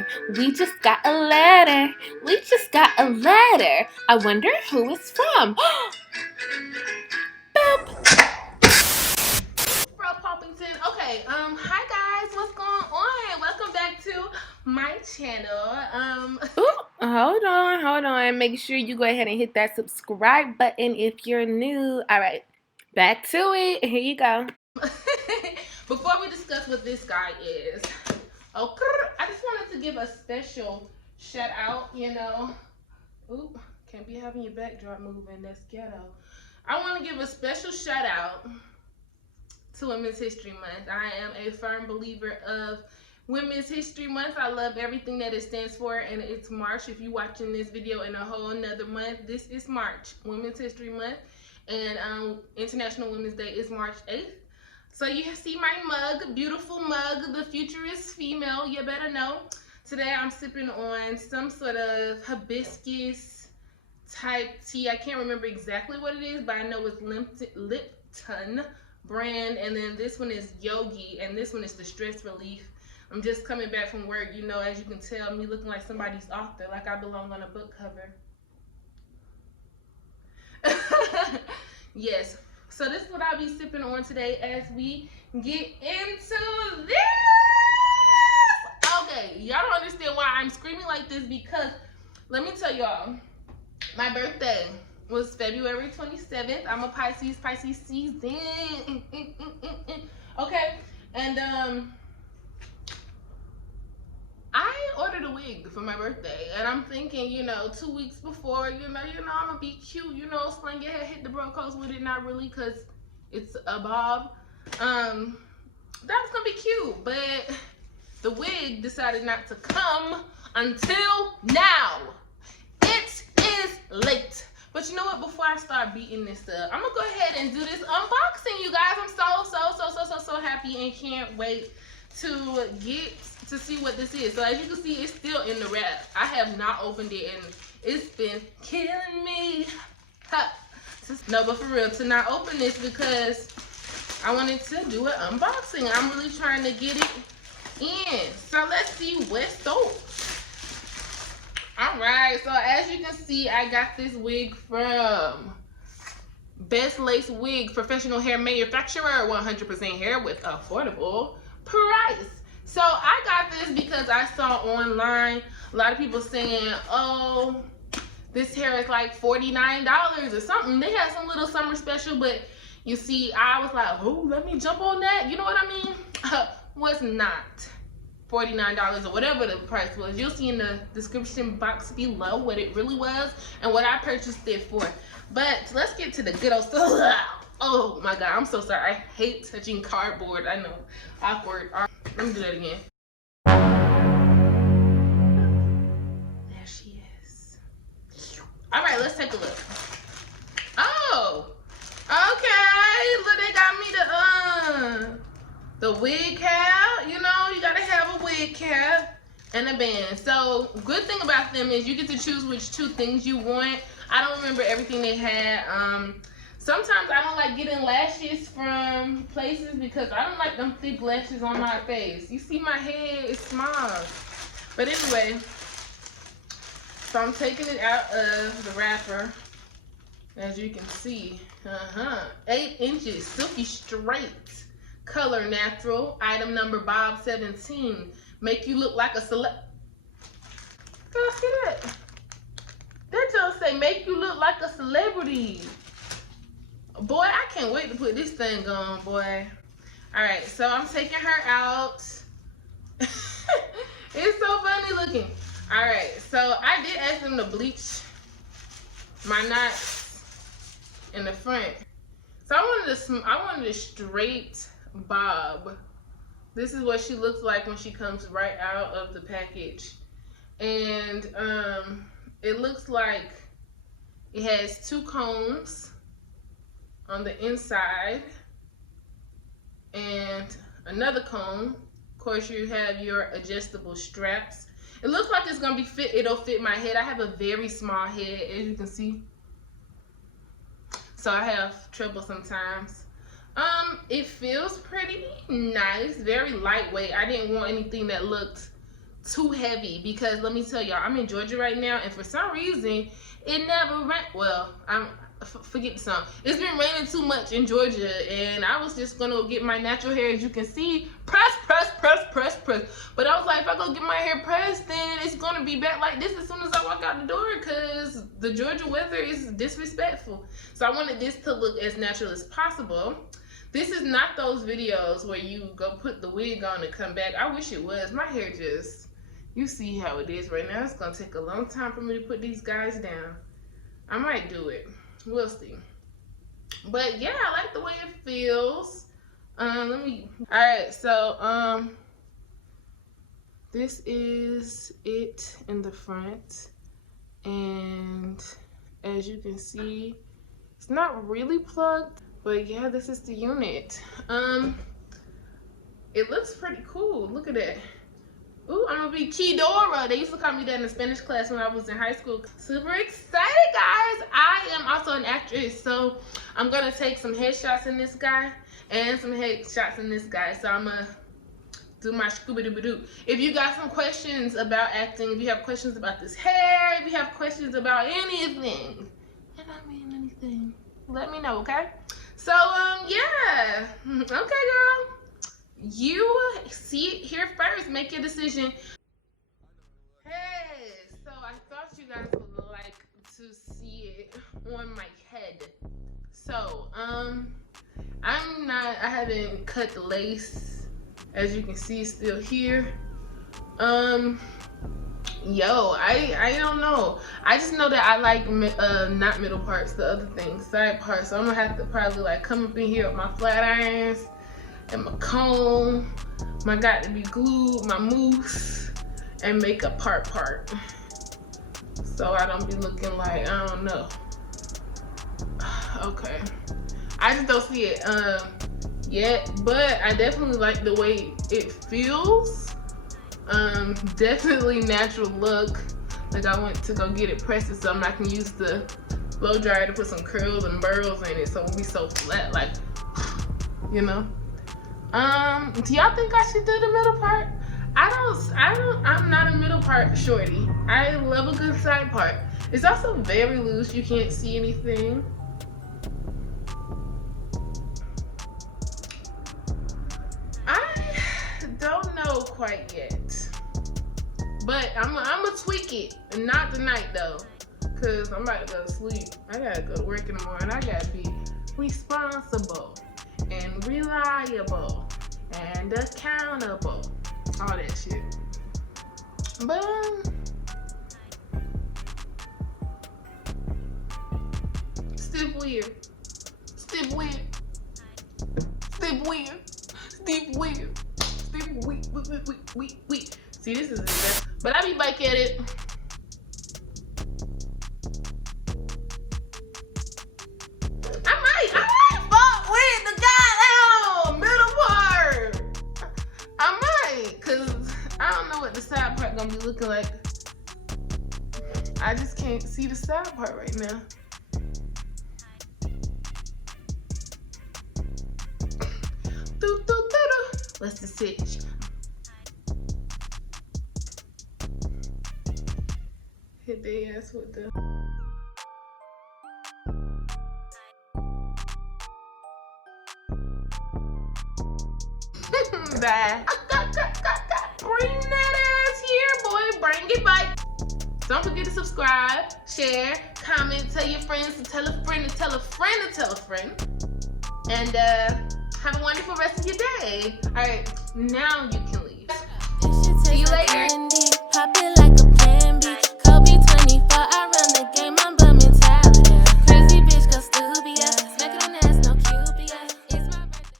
letter. We just got a letter. We just got a letter. I wonder who it's from. Boop. Bro Poppington. Okay, hi guys, what's going on? Welcome back to my channel. Ooh, hold on. Make sure you go ahead and hit that subscribe button if you're new. All right, back to it. Here you go. Before we discuss what this guy is, okay, I just wanted to give a special shout out, Oop, can't be having your backdrop moving, that's ghetto. I want to give a special shout out to Women's History Month. I am a firm believer of Women's History Month. I love everything that it stands for, and it's March. If you're watching this video in a whole another month, this is March, Women's History Month, and International Women's Day is March 8th. So you see my mug, beautiful mug, the future is female, you better know. Today I'm sipping on some sort of hibiscus type tea. I can't remember exactly what it is, but I know it's Lipton brand, and then this one is Yogi, and this one is the stress relief. I'm just coming back from work, as you can tell, me looking like somebody's author, like I belong on a book cover. Yes. So this is what I'll be sipping on today as we get into this. Okay, y'all don't understand why I'm screaming like this, because let me tell y'all, my birthday was February 27th. I'm a Pisces season. Okay, and I ordered a wig for my birthday, and I'm thinking, 2 weeks before, I'm gonna be cute, sling your hair, hit the brocos with it. Not really, because it's a bob. That was gonna be cute, but the wig decided not to come until now. It is late. But you know what? Before I start beating this up, I'm gonna go ahead and do this unboxing, you guys. I'm so happy and can't wait to get to see what this is. So as you can see, it's still in the wrap. I have not opened it, and it's been killing me. Ha. No, but for real, to not open this, because I wanted to do an unboxing. I'm really trying to get it in. So let's see what's up. All right, so as you can see, I got this wig from Best Lace Wig, professional hair manufacturer, 100% hair with affordable price. So I got this because I saw online a lot of people saying, oh, this hair is like $49 or something. They had some little summer special, but you see, I was like, oh, let me jump on that. You know what I mean? Was not $49 or whatever the price was. You'll see in the description box below what it really was and what I purchased it for. But let's get to the good old stuff. Oh my God, I'm so sorry. I hate touching cardboard. I know, awkward. Let me do that again. There she is. All right, let's take a look. Oh, okay. Look, they got me the wig cap. You gotta have a wig cap and a band. So good thing about them is you get to choose which two things you want. I don't remember everything they had. Sometimes I don't like getting lashes from places because I don't like them thick lashes on my face. You see my head is small. But anyway, so I'm taking it out of the wrapper. As you can see, 8 inches, silky straight, color natural, item number Bob 17. Make you look like a celeb. Y'all see that? That just say make you look like a celebrity. Boy, I can't wait to put this thing on, boy. All right, so I'm taking her out. It's so funny looking. All right, so I did ask them to bleach my knots in the front. So I wanted a straight bob. This is what she looks like when she comes right out of the package. And it looks like it has 2 combs on the inside and another comb. Of course, you have your adjustable straps. It looks like it's gonna be it'll fit my head. I have a very small head, as you can see, so I have trouble sometimes. It feels pretty nice, very lightweight. I didn't want anything that looked too heavy, because let me tell y'all, I'm in Georgia right now, and for some reason it never rained. Well, forget the song. It's been raining too much in Georgia, and I was just gonna get my natural hair, as you can see, press. But I was like, if I go get my hair pressed, then it's gonna be back like this as soon as I walk out the door, because the Georgia weather is disrespectful. So I wanted this to look as natural as possible. This is not those videos where you go put the wig on and come back. I wish it was. My hair just, you see how it is right now. It's gonna take a long time for me to put these guys down. I might do it. We'll see. But yeah, I like the way it feels. Alright, so this is it in the front, and as you can see, it's not really plugged, but yeah, this is the unit. It looks pretty cool. Look at that. Ooh, I'm gonna be Chidora. They used to call me that in the Spanish class when I was in high school. Super excited, guys. I am also an actress, so I'm gonna take some headshots in this guy and some headshots in this guy. So I'm gonna do my scooby-doo-ba-doo. If you got some questions about acting, if you have questions about this hair, if you have questions about anything, and I mean anything, let me know, okay? So, yeah. Okay, girl. You see it here first. Make your decision. Hey, so I thought you guys would like to see it on my head. So, I haven't cut the lace. As you can see, it's still here. I don't know. I just know that I like not middle parts, the other things, side parts. So I'm gonna have to probably like come up in here with my flat irons and my comb, my got to be glued, my mousse, and make a part, so I don't be looking like, I don't know. Okay, I just don't see it yet, but I definitely like the way it feels. Definitely natural look. Like I went to go get it pressed, so I'm not gonna use the blow dryer to put some curls and burls in it, so it'll be so flat, like, you know. Do y'all think I should do the middle part? I'm not a middle part shorty. I love a good side part. It's also very loose, you can't see anything. I don't know quite yet, but I'm gonna tweak it. Not tonight though, cause I'm about to go to sleep. I gotta go to work in the morning. I gotta be responsible and reliable and accountable, all that shit. But stiff weird. See, this is the best, but I be back at it. I might fuck with the goddamn middle part. I might, cause I don't know what the side part gonna be looking like. I just can't see the side part right now. What's the sitch? Hit their ass with the. Bye. Bring that ass here, boy. Bring it back. Don't forget to subscribe, share, comment, tell your friends to tell a friend to tell a friend to tell a friend. And have a wonderful rest of your day. All right, now you can leave. See you later.